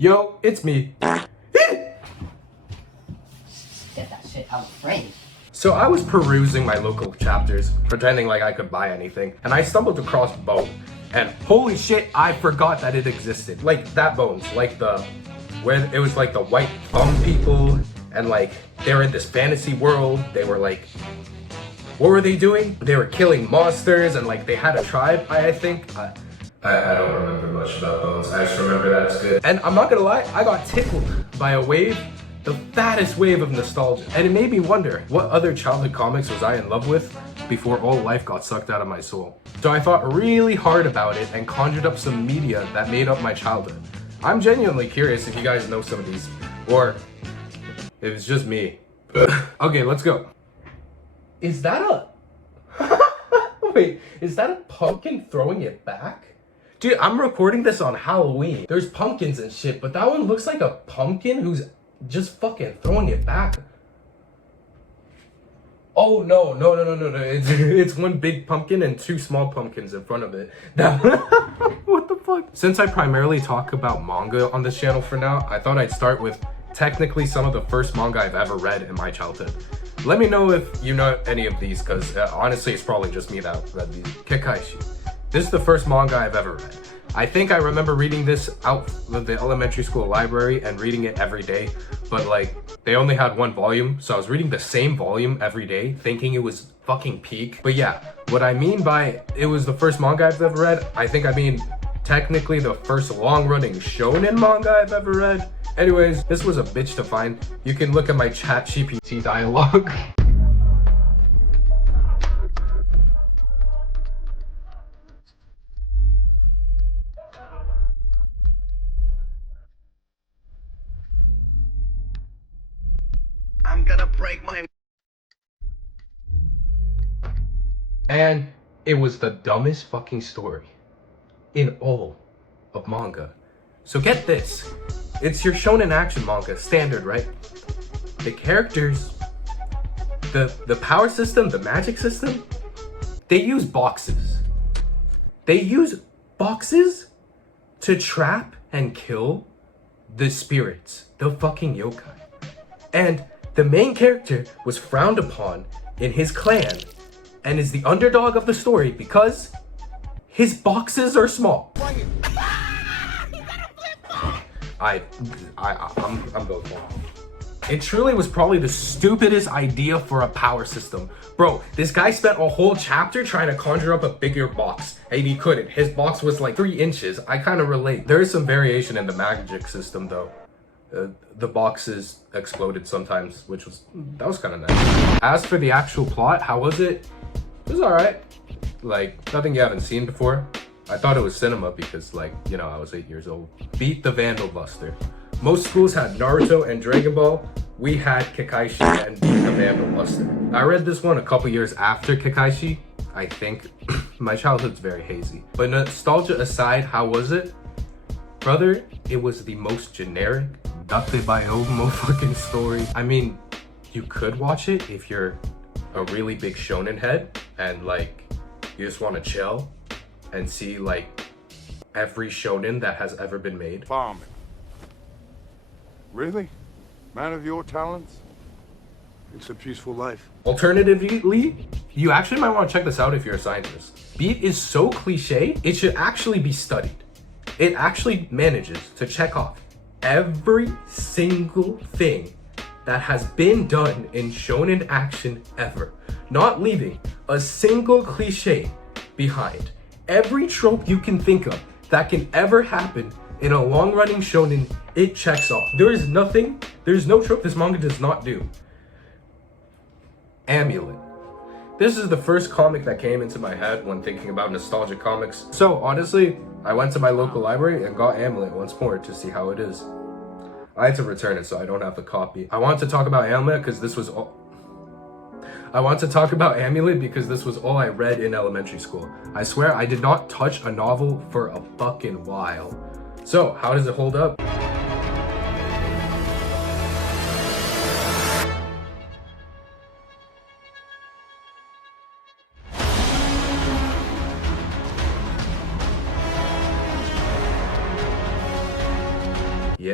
Yo, it's me. Get that shit out of frame. So I was perusing my local chapters, pretending like I could buy anything, and I stumbled across Bone. And holy shit, I forgot that it existed. Like that Bones, like where it was like the white thumb people, and like they were in this fantasy world. They were like, what were they doing? They were killing monsters, and like they had a tribe, I think. I don't remember much about Bones. I just remember that it's good. And I'm not gonna lie, I got tickled by a wave, the fattest wave of nostalgia. And it made me wonder, what other childhood comics was I in love with before all life got sucked out of my soul? So I thought really hard about it and conjured up some media that made up my childhood. I'm genuinely curious if you guys know some of these, or if it's just me. Okay, let's go. Is that a... Wait, is that a pumpkin throwing it back? Dude, I'm recording this on Halloween. There's pumpkins and shit, but that one looks like a pumpkin who's just fucking throwing it back. Oh, no. It's one big pumpkin and two small pumpkins in front of it. What the fuck? Since I primarily talk about manga on this channel for now, I thought I'd start with technically some of the first manga I've ever read in my childhood. Let me know if you know any of these, because honestly, it's probably just me that read these. Kekkaishi. This is the first manga I've ever read. I think I remember reading this out of the elementary school library and reading it every day, but like, they only had one volume, so I was reading the same volume every day, thinking it was fucking peak. But yeah, what I mean by it was the first manga I've ever read, I think I mean technically the first long-running shonen manga I've ever read. Anyways, this was a bitch to find. You can look at my ChatGPT dialogue. I'm gonna break my... And it was the dumbest fucking story in all of manga. So get this, it's your shonen action manga, standard, right? The characters, the power system, the magic system, they use boxes. They use boxes to trap and kill the spirits, the fucking yokai. And the main character was frowned upon in his clan and is the underdog of the story because his boxes are small. I'm both wrong. It truly was probably the stupidest idea for a power system. Bro, this guy spent a whole chapter trying to conjure up a bigger box, and he couldn't. His box was like 3 inches. I kind of relate. There is some variation in the magic system though. The boxes exploded sometimes, that was kind of nice. As for the actual plot, how was it? It was alright. Like, nothing you haven't seen before. I thought it was cinema because, like, you know, I was 8 years old. Beet the Vandel Buster. Most schools had Naruto and Dragon Ball. We had Kekkaishi and Beet the Vandel Buster. I read this one a couple years after Kekkaishi, I think. My childhood's very hazy. But nostalgia aside, how was it? Brother, it was the most generic Date Bayo motherfucking story. I mean, you could watch it if you're a really big shonen head and like you just want to chill and see like every shonen that has ever been made. Farming. Really? Man of your talents? It's a peaceful life. Alternatively, you actually might want to check this out if you're a scientist. Beet is so cliche, it should actually be studied. It actually manages to check off every single thing that has been done in shonen action ever, not leaving a single cliche behind. Every trope you can think of that can ever happen in a long-running shonen, it checks off. There's no trope this manga does not do. Amulet. This is the first comic that came into my head when thinking about nostalgic comics. So honestly, I went to my local library and got Amulet once more to see how it is. I had to return it, so I don't have the copy. I want to talk about Amulet because this was all I read in elementary school. I swear I did not touch a novel for a fucking while. So, how does it hold up?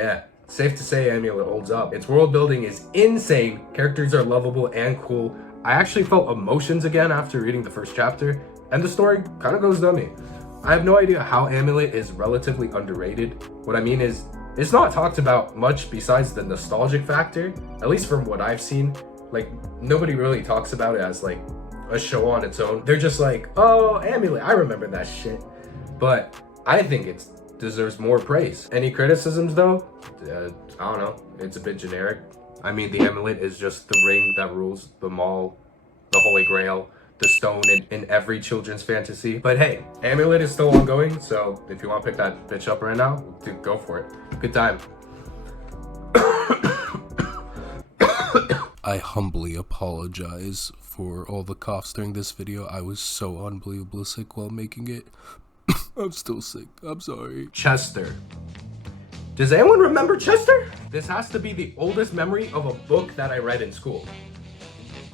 Yeah, safe to say Amulet holds up. Its world building is insane, characters are lovable and cool. I actually felt emotions again after reading the first chapter, and the story kind of goes dummy. I have no idea how Amulet is relatively underrated. What I mean is, it's not talked about much besides the nostalgic factor, at least from what I've seen. Like, nobody really talks about it as like a show on its own. They're just like, oh, Amulet, I remember that shit. But I think it deserves more praise. Any criticisms though? I don't know, it's a bit generic. I mean, the Amulet is just the ring that rules the mall, the Holy Grail, the stone in every children's fantasy. But hey, Amulet is still ongoing, so if you want to pick that bitch up right now, dude, go for it. Good time. I humbly apologize for all the coughs during this video. I was so unbelievably sick while making it. I'm still sick. I'm sorry. Chester. Does anyone remember Chester? This has to be the oldest memory of a book that I read in school.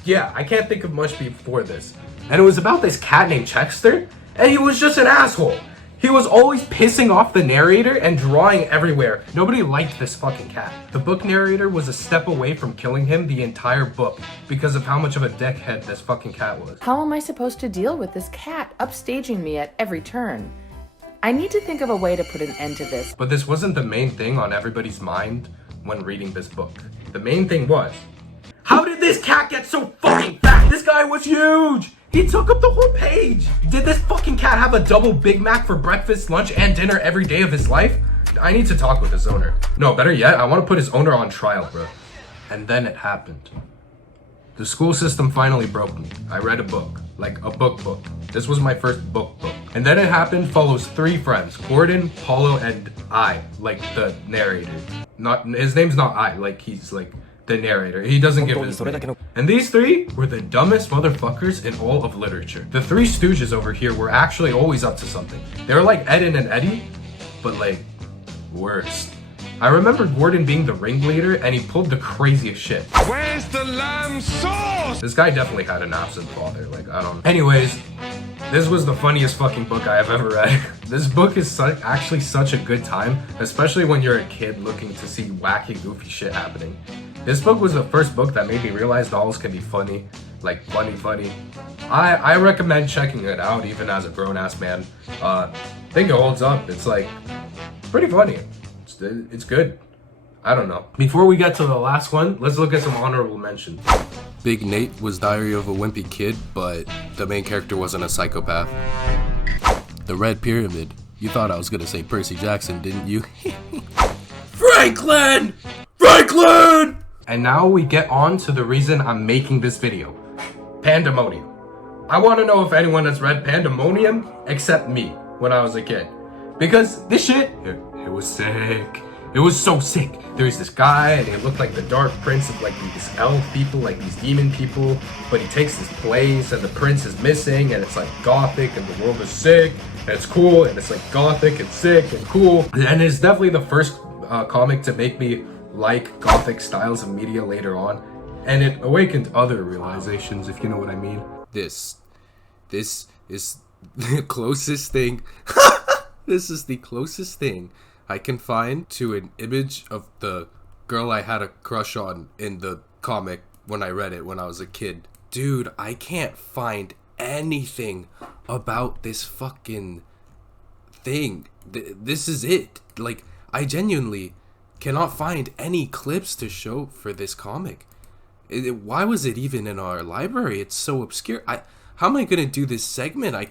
Yeah, I can't think of much before this. And it was about this cat named Chester, and he was just an asshole. He was always pissing off the narrator and drawing everywhere. Nobody liked this fucking cat. The book narrator was a step away from killing him the entire book because of how much of a dickhead this fucking cat was. How am I supposed to deal with this cat upstaging me at every turn? I need to think of a way to put an end to this. But this wasn't the main thing on everybody's mind when reading this book. The main thing was, how did this cat get so fucking fat? This guy was huge! He took up the whole page! Did this fucking cat have a double Big Mac for breakfast, lunch, and dinner every day of his life? I need to talk with his owner. No, better yet, I want to put his owner on trial, bro. And then it happened. The school system finally broke me. I read a book. Like a book. This was my first book. And then it happened follows 3 friends, Gordon, Paulo, and I, like the narrator. Not, his name's not I, like he's like the narrator. He doesn't give his name. And these 3 were the dumbest motherfuckers in all of literature. The 3 stooges over here were actually always up to something. They were like Ed and Eddie, but like worse. I remember Gordon being the ringleader and he pulled the craziest shit. Where's the lamb sauce? This guy definitely had an absent father, like, I don't know. Anyways, this was the funniest fucking book I have ever read. This book is actually such a good time, especially when you're a kid looking to see wacky, goofy shit happening. This book was the first book that made me realize novels can be funny, like funny. I recommend checking it out even as a grown-ass man. I think it holds up. It's like, pretty funny. It's good. I don't know. Before we get to the last one, let's look at some honorable mentions. Big Nate was Diary of a Wimpy Kid, but the main character wasn't a psychopath. The Red Pyramid. You thought I was gonna say Percy Jackson, didn't you? Franklin! And now we get on to the reason I'm making this video. Pandemonium. I want to know if anyone has read Pandemonium except me when I was a kid. Because this shit, it was sick. It was so sick. There's this guy and he looked like the Dark Prince of like these elf people, like these demon people. But he takes this place and the prince is missing and it's like gothic and the world is sick and it's cool and it's like gothic and sick and cool. And it's definitely the first comic to make me like gothic styles of media later on. And it awakened other realizations, if you know what I mean. This is the closest thing. This is the closest thing I can find to an image of the girl I had a crush on in the comic when I read it when I was a kid. Dude, I can't find anything about this fucking thing. This is it. Like, I genuinely cannot find any clips to show for this comic. Why was it even in our library? It's so obscure. How am I gonna do this segment? I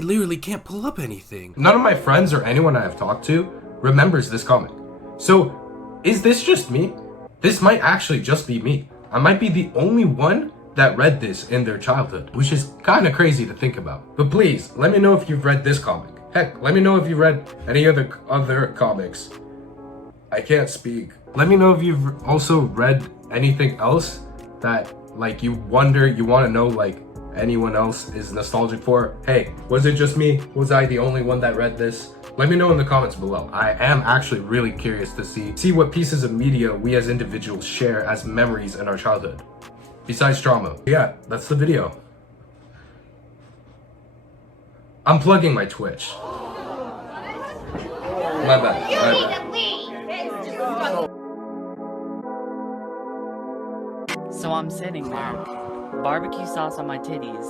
literally can't pull up anything. None of my friends or anyone I have talked to remembers this comic. So, is this just me? This might actually just be me. I might be the only one that read this in their childhood, which is kind of crazy to think about. But please, let me know if you've read this comic. Heck, let me know if you've read any other comics. I can't speak. Let me know if you've also read anything else that, like, you want to know, like, anyone else is nostalgic for. Hey, was it just me? Was I the only one that read this? Let me know in the comments below. I am actually really curious to see what pieces of media we as individuals share as memories in our childhood. Besides drama. Yeah, that's the video. I'm plugging my Twitch. My bad. My bad. So I'm sitting there, barbecue sauce on my titties.